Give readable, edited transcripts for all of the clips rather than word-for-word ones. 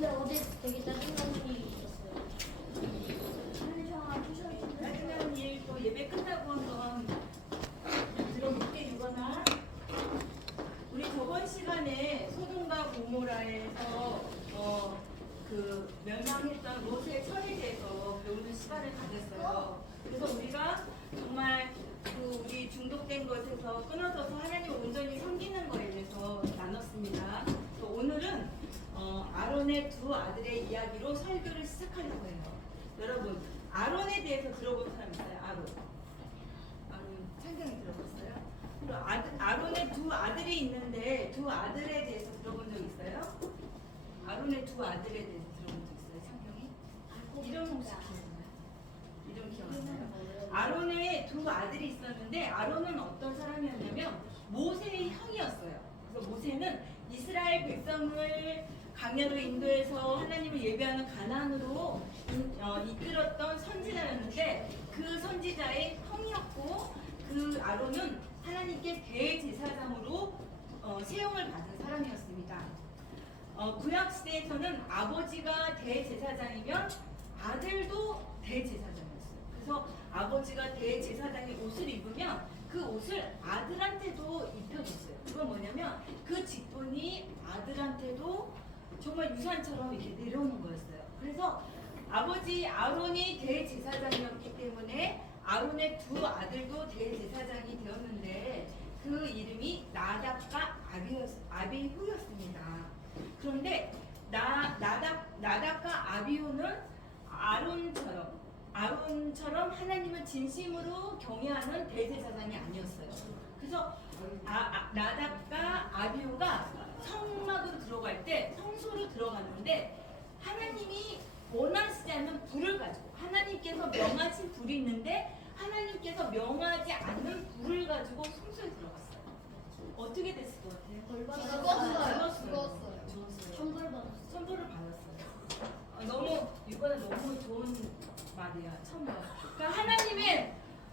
근데 어제 되게 짜증나는 일이 있었어요. 짜증나는 일 또 예배 끝나고 한번 들어볼게. 유건아, 우리 저번 시간에 소돔과 고모라에서 그 멸망했던 롯의 철에 대해서 배우는 시간을 가졌어요. 그래서 우리가 정말 그 우리 중독된 것에서 끊어져서 하나님을 온전히 섬기는 것에 대해서 나눴습니다. 또 오늘은 아론의 두 아들의 이야기로 설교를 시작하려고 해요. 여러분, 아론에 대해서 들어본 사람 있어요? 아론 창경이 들어봤어요? 그리고 아론의 두 아들이 있는데 두 아들에 대해서 들어본 적 있어요? 아론의 두 아들에 대해서 들어본 적 있어요? 창경이? 이름 혹시 기억나요? 이름 기억나요? 아론의 두 아들이 있었는데 아론은 어떤 사람이었냐면 모세의 형이었어요. 그래서 모세는 이스라엘 백성을 광야로 인도해서 하나님을 예배하는 가나안으로 이끌었던 선지자였는데 그 선지자의 형이었고 그 아론은 하나님께 대제사장으로 세움을 받은 사람이었습니다. 구약 시대에서는 아버지가 대제사장이면 아들도 대제사장이었어요. 그래서 아버지가 대제사장의 옷을 입으면 그 옷을 아들한테도 입혀줬어요. 그건 뭐냐면 그 직분이 아들한테도 정말 유산처럼 이렇게 내려오는 거였어요. 그래서 아버지 아론이 대제사장이었기 때문에 아론의 두 아들도 대제사장이 되었는데 그 이름이 나답과 아비후였습니다. 그런데 나답과 아비후는 아론처럼 하나님을 진심으로 경외하는 대제사장이 아니었어요. 그래서 나답과 아비후가 성막으로 들어갈 때 성소로 들어갔는데 하나님이 원하시지 않는 불을 가지고 하나님께서 명하신 불이 있는데 하나님께서 명하지 않는 불을 가지고 성소에 들어갔어요. 어떻게 됐을 것 같아요? 죽었어요. 천벌 받았어요. 천벌을 받았어요. 이거는 너무 좋은 말이야. 천벌. 그러니까 하나님의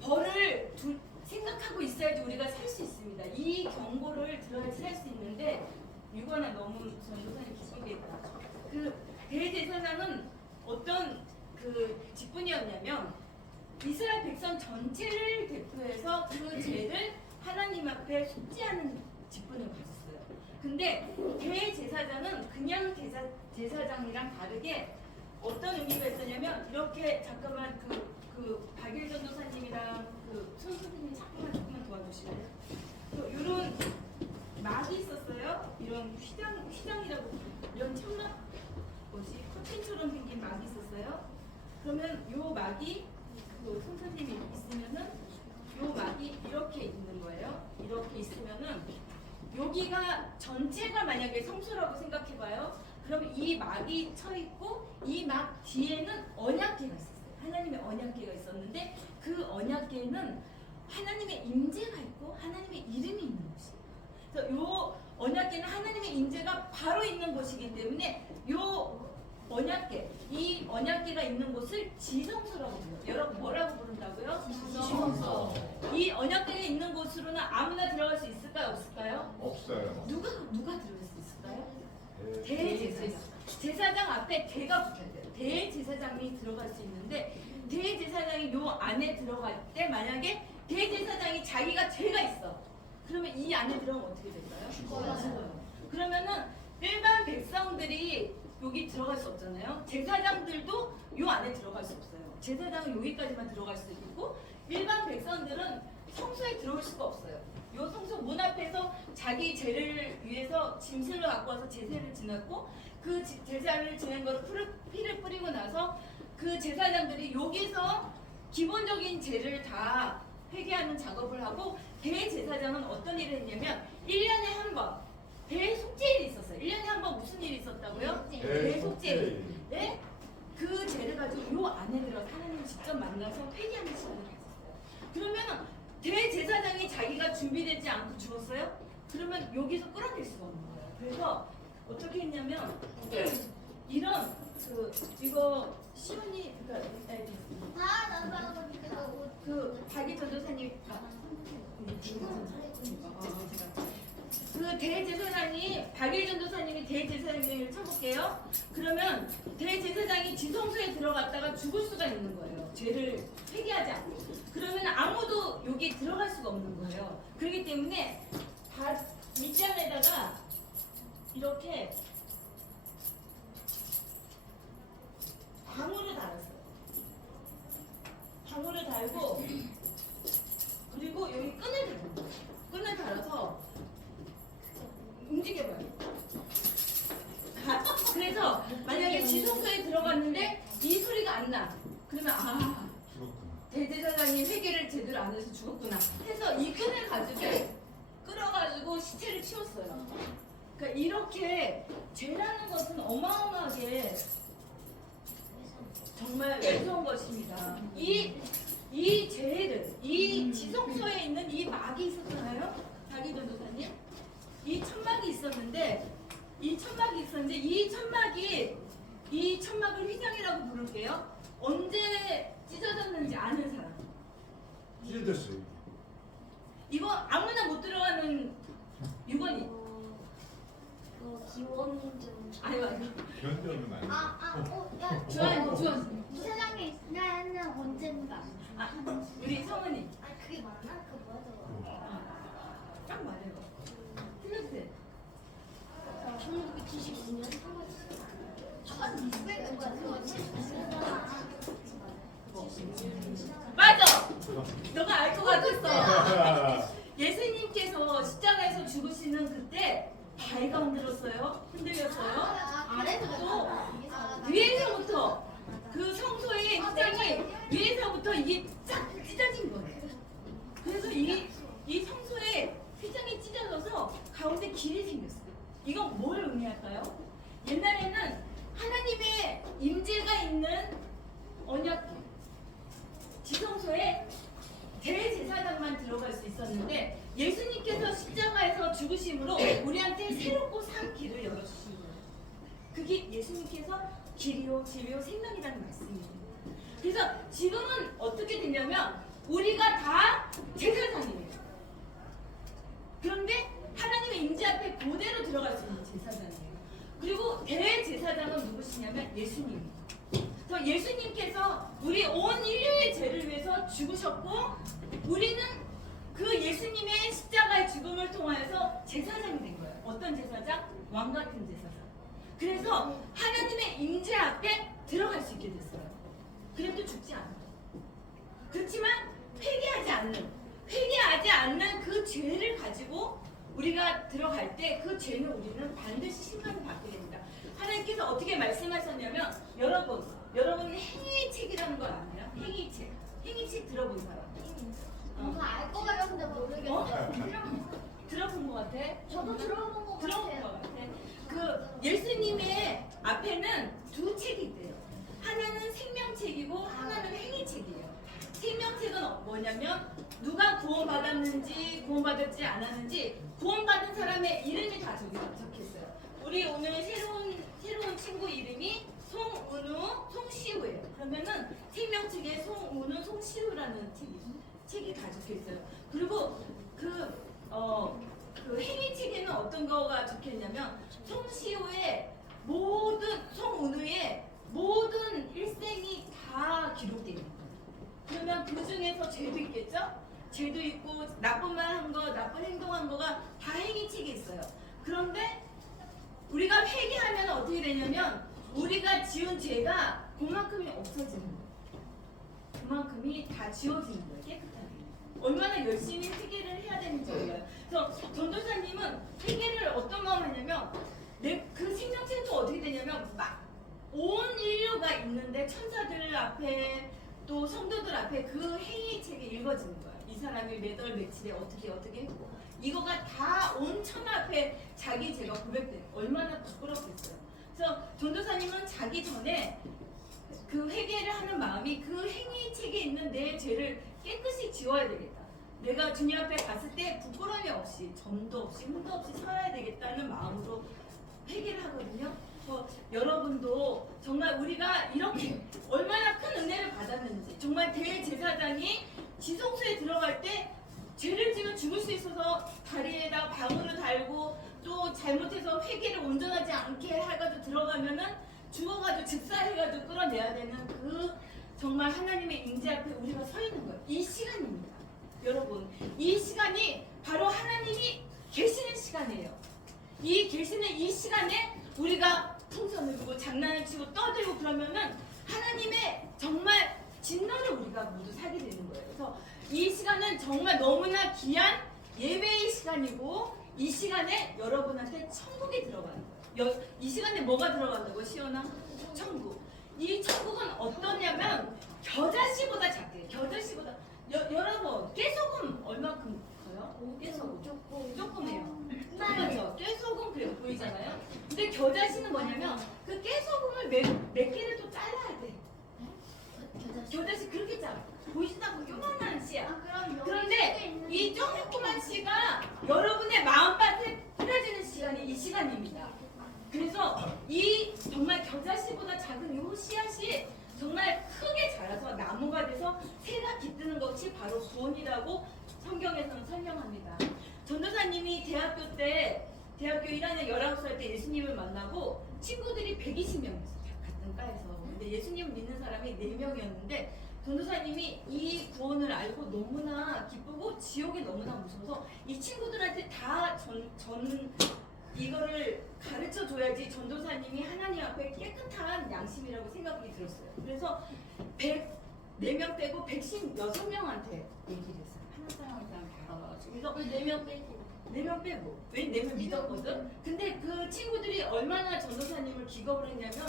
벌을 생각하고 있어야지 우리가 살 수 있습니다. 이 경고를 들어야지 살 수 있는데 유건아 너무 전도사님 기쁘게 했다. 그 대제사장은 어떤 그 직분이었냐면 이스라엘 백성 전체를 대표해서 그 죄를 하나님 앞에 속죄하는 직분을 가졌어요. 근데 대제사장은 그냥 제사장이랑 다르게 어떤 의미가 있었냐면 이렇게 잠깐만 그 박일 전도사님이랑 그 손수님이 조금만 도와주실래요? 이런 막이 있었어요. 이런 휘장이라고 이런 천막 커튼처럼 생긴 막이 있었어요. 그러면 요 막이 그 손사님이 있으면은 요 막이 이렇게 있는 거예요. 이렇게 있으면은 여기가 전체가 만약에 성소라고 생각해봐요. 그러면 이 막이 쳐 있고 이 막 뒤에는 언약궤가 있었어요. 하나님의 언약궤가 있었는데 그 언약궤는 하나님의 임재가 있고 하나님의 이름이 있는 곳이에요. 그래서 요 언약궤는 하나님의 임재가 바로 있는 곳이기 때문에 요 언약궤, 이 언약궤가 있는 곳을 지성소라고 불러요. 여러분 뭐라고 부른다고요? 지성소. 이 언약궤가 있는 곳으로는 아무나 들어갈 수 있을까요? 없을까요? 없어요. 누가 들어갈 수 있을까요? 대제사장. 제사장 앞에 대가 붙어야 돼요. 대제사장이 들어갈 수 있는데 대제사장이 요 안에 들어갈 때 만약에 대제사장이 자기가 죄가 있어. 그러면 이 안에 들어가면 어떻게 될까요? 죽어요. 그러면은 일반 백성들이 여기 들어갈 수 없잖아요. 제사장들도 요 안에 들어갈 수 없어요. 제사장은 여기까지만 들어갈 수 있고 일반 백성들은 성소에 들어올 수가 없어요. 요 성소 문 앞에서 자기 죄를 위해서 짐승을 갖고 와서 제사를 지냈고 그 제사를 지낸 거를 피를 뿌리고 나서 그 제사장들이 여기서 기본적인 죄를 다 회개하는 작업을 하고 대제사장은 어떤 일을 했냐면 1년에 한 번 대속죄일이 있었어요. 1년에 한 번 무슨 일이 있었다고요? 대속죄일. 네? 그 죄를 가지고 요 안에 들어서 하나님을 직접 만나서 회개하는 시간을 가졌어요. 그러면 대제사장이 자기가 준비되지 않고 죽었어요? 그러면 여기서 끌어낼 수가 없는 거예요. 그래서 어떻게 했냐면 이런 이거 시온이 그 자기 전도사님 그 대제사장이 박일 전도사님이 대제사장을 처음 해볼게요. 그러면 대제사장이 지성소에 들어갔다가 죽을 수가 있는 거예요. 죄를 회개하지 않고. 그러면 아무도 여기 들어갈 수가 없는 거예요. 그렇기 때문에 밑장에다가 이렇게 방울을 달았어요. 방울을 달고 그리고 여기 끈을 달아서 움직여봐요. 그래서 만약에 지성소에 들어갔는데 이 소리가 안 나. 그러면 대제사장이 회개를 제대로 안 해서 죽었구나 해서 이 끈을 가지고 끌어가지고 시체를 치웠어요. 그러니까 이렇게 죄라는 것은 어마어마하게 정말 무서운 것입니다. 이 죄를, 이 지성소에 있는 이 막이 있었잖아요. 자기 전도사님, 이 천막이 있었는데, 이 천막을 휘장이라고 부를게요. 언제 찢어졌는지 아는 사람. 찢어졌어요. 이거 아무나 못 들어가는 유건이. 기원인증. 아니요. 견뎌는 아니에요. 주한. 이사장에 나는 언젠가. 우리 성은이. 그게 맞나? 그 뭐야 저거? 딱 맞아요. 틀렸어요. 1979년 3월 맞아. 너가 알 것 같았어. 예수님께서 십자가에서 죽으시는 그때 발가 흔들렸어요. 또 위에서부터 그 성소의 휘장이 위에서부터 이게 쫙 찢어진 거예요. 그래서 이 성소에 휘장이 찢어져서 가운데 길이 생겼어요. 이건 뭘 의미할까요? 옛날에는 하나님의 임재가 있는 언약 지성소에 대제사장만 들어갈 수 있었는데 예수님께서 십자가에서 죽으심으로 우리한테 새롭고 산 길을 열어주신 거예요. 그게 예수님께서 길이요 진리요 생명이라는 말씀이에요. 그래서 지금은 어떻게 되냐면 우리가 다 제사장이에요. 그런데 하나님의 임재 앞에 그대로 들어갈 수 있는 제사장이에요. 그리고 대제사장은 누구시냐면 예수님이에요. 그래서 예수님께서 우리 온 인류의 죄를 위해서 죽으셨고 우리는 그 예수님의 십자가의 죽음을 통하여서 제사장이 된 거예요. 어떤 제사장? 왕 같은 제사장. 그래서 하나님의 임재 앞에 들어갈 수 있게 됐어요. 그래도 죽지 않아요. 그렇지만 회개하지 않는 그 죄를 가지고 우리가 들어갈 때 그 죄는 우리는 반드시 심판을 받게 됩니다. 하나님께서 어떻게 말씀하셨냐면 여러분 행위의 책이라는 걸 아나요? 행위책 들어본 사람? 뭔가 알 것 같은데 모르겠어요. 들어본 것 같아? 저도 들어본 것 들어본 것 같아요. 같아. 그 예수님의 앞에는 두 책이 있대요. 하나는 생명책이고 하나는 행위책이에요. 생명책은 뭐냐면 누가 구원받았는지 구원받았지 않았는지 구원받은 사람의 이름이 다 저기 적혀있어요. 우리 오늘 새로운 친구 이름이 송은우, 송시우예요. 그러면은 생명책에 송은우, 송시우라는 책이 다 적혀있어요. 그리고 그 행위책에는 어떤 거가 적혀있냐면 송시우의 송은우의 모든 일생이 다 기록되어 있는 거예요. 그러면 그 중에서 죄도 있겠죠? 죄도 있고 나쁜 말 한 거, 나쁜 행동한 거가 다 행위책에 있어요. 그런데 우리가 회개하면 어떻게 되냐면 우리가 지은 죄가 그만큼이 없어지는 거예요. 그만큼이 다 지워지는 거예요. 깨끗하게. 얼마나 열심히 회개를 해야 되는지 몰라요. 그래서 전도사님은 회개를 어떤 마음을 하냐면 그 생명체도 어떻게 되냐면 막 온 인류가 있는데 천사들 앞에 또 성도들 앞에 그 행위책이 읽어지는 거예요. 이 사람이 몇 월 며칠에 어떻게 했고 이거가 다 온 천하 앞에 자기 죄가 고백돼요. 얼마나 부끄럽겠어요. 그래서 전도사님은 자기 전에 그 회개를 하는 마음이 그 행위책에 있는 내 죄를 깨끗이 지워야 되겠다. 내가 주님 앞에 갔을 때 부끄러움이 없이 점도 없이 흠도 없이 서야 되겠다는 마음으로 회개를 하거든요. 여러분도 정말 우리가 이렇게 얼마나 큰 은혜를 받았는지 정말 대제사장이 지성소에 들어갈 때 죄를 지면 죽을 수 있어서 다리에다 방울을 달고 또 잘못해서 회개를 온전하지 않게 해가지고 들어가면은 죽어가지고 즉사해가지고 끌어내야 되는 그 정말 하나님의 임재 앞에 우리가 서 있는 거예요. 이 시간입니다. 여러분, 이 시간이 바로 하나님이 계시는 시간이에요. 이 계시는 이 시간에 우리가 풍선을 불고 장난을 치고 떠들고 그러면은 하나님의 정말 진노를 우리가 모두 사게 되는 거예요. 그래서 이 시간은 정말 너무나 귀한 예배의 시간이고 이 시간에 여러분한테 천국에 들어가는 거예요. 이 시간에 뭐가 들어간다고 시연아? 천국. 이 천국은 어떠냐면 겨자씨보다 작대요. 겨자씨보다 여러분 깨소금 얼마큼 커요? 깨소금 조금해요. 조금하죠. 깨소금 그래 보이잖아요. 근데 겨자씨는 뭐냐면 그 깨소금을 몇 개를 또 잘라야 돼. 겨자씨 그렇게 작아. 보이지도 않고 요만한 씨야. 그런데 이 조그만 씨가 여러분의 마음밭에 뿌려지는 시간이 이 시간입니다. 그래서 이 정말 겨자씨보다 작은 이 씨앗이 정말 크게 자라서 나무가 돼서 새가 깃드는 것이 바로 구원이라고 성경에서는 설명합니다. 전도사님이 대학교 1학년 19살 때 예수님을 만나고 친구들이 120명 있었어요. 같은 과에서. 근데 예수님을 믿는 사람이 4명이었는데 전도사님이 이 구원을 알고 너무나 기쁘고 지옥이 너무나 무서워서 이 친구들한테 다 이거를 가르쳐 줘야지 전도사님이 하나님 앞에 깨끗한 양심이라고 생각이 들었어요. 그래서 4명 빼고 116명한테 얘기를 했어요. 하나 사랑하는 사람 다 나와가지고. 그래서 4명 빼고. 4명 빼고. 왜 4명 믿었거든? 근데 그 친구들이 얼마나 전도사님을 기겁을 했냐면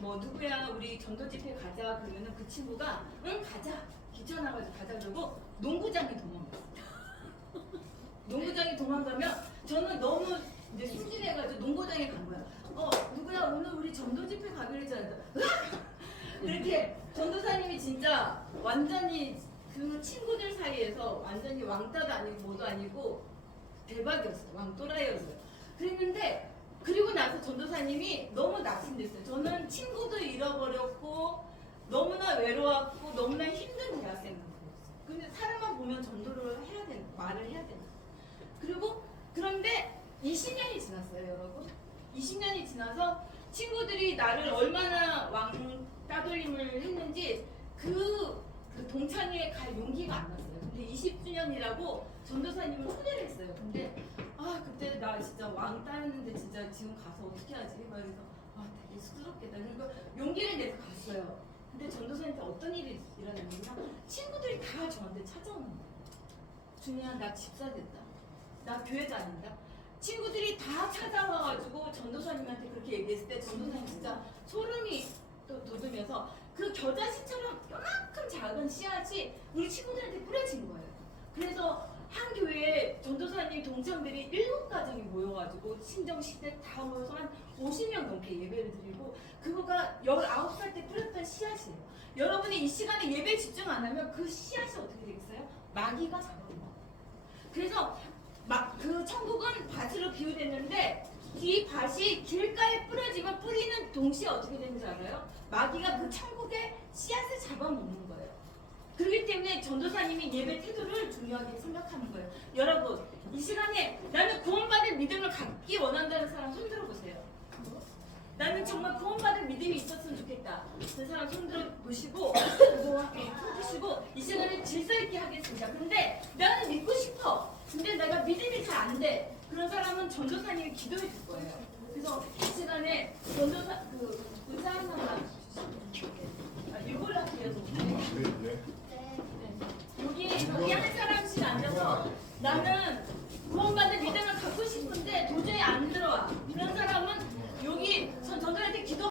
누구야 우리 전도 집회 가자 그러면은 그 친구가 응 가자 귀찮아가지고 가자 그러고 농구장에 도망갔어. 농구장에 도망가면 저는 너무 이제 순진해가지고 농구장에 간 거야. 누구야 오늘 우리 전도 집회 가기로 했잖아. 이렇게 전도사님이 진짜 완전히 그 친구들 사이에서 완전히 왕따도 아니고 뭐도 아니고 대박이었어요. 왕또라이였어요. 그랬는데 그리고 나서 전도사님이 너무 낙심됐어요. 저는 친구도 잃어버렸고 너무나 외로웠고 너무나 힘든 대학생이었어요. 근데 사람만 보면 전도를 해야 되는 말을 해야 되는 그런데 20년이 지났어요, 여러분. 20년이 지나서 친구들이 나를 얼마나 왕 따돌림을 했는지 그 동창회에 갈 용기가 안 났어요. 근데 20주년이라고 전도사님을 초대를 했어요. 근데 그때 나 진짜 왕 따였는데 진짜 지금 가서 어떻게 하지? 막 이래서 되게 쑥스럽겠다. 그리고 용기를 내서 갔어요. 근데 전도사님한테 어떤 일이 일어났냐면 친구들이 다 저한테 찾아오는 거예요. 준이야 나 집사 됐다. 나 교회 다닌다. 친구들이 다 찾아와가지고 전도사님한테 그렇게 얘기했을 때 전도사님 진짜 소름이 돋으면서 그 겨자씨처럼 요만큼 작은 씨앗이 우리 친구들한테 뿌려진 거예요. 그래서 한 교회에 전도사님 동창들이 7가정이 모여가지고 친정식 때 다 모여서 한 50명 넘게 예배를 드리고 그거가 19살 때 뿌렸던 씨앗이에요. 여러분이 이 시간에 예배 집중 안 하면 그 씨앗이 어떻게 되겠어요? 마귀가 잡아먹어요. 그래서 그 천국은 밭으로 비유됐는데 이 밭이 길가에 뿌려지면 뿌리는 동시에 어떻게 되는지 알아요? 마귀가 그 천국의 씨앗을 잡아먹는 거예요. 그렇기 때문에 전도사님이 예배 태도를 중요하게 생각하는 거예요. 여러분 이 시간에 나는 구원받을 믿음을 갖기 원한다는 사람 손 들어보세요. 나는 정말 구원받을 믿음이 있었으면 좋겠다. 그 사람 손 들어보시고 보시고 이 시간에 질서 있게 하겠습니다. 근데 나는 믿고 싶어. 근데 내가 믿음이 잘 안 돼. 그런 사람은 전도사님이 기도해 줄 거예요. 그래서 이 시간에 전도사 의사 하나만 이걸 할게요. 여기 한 사람씩 앉아서 나는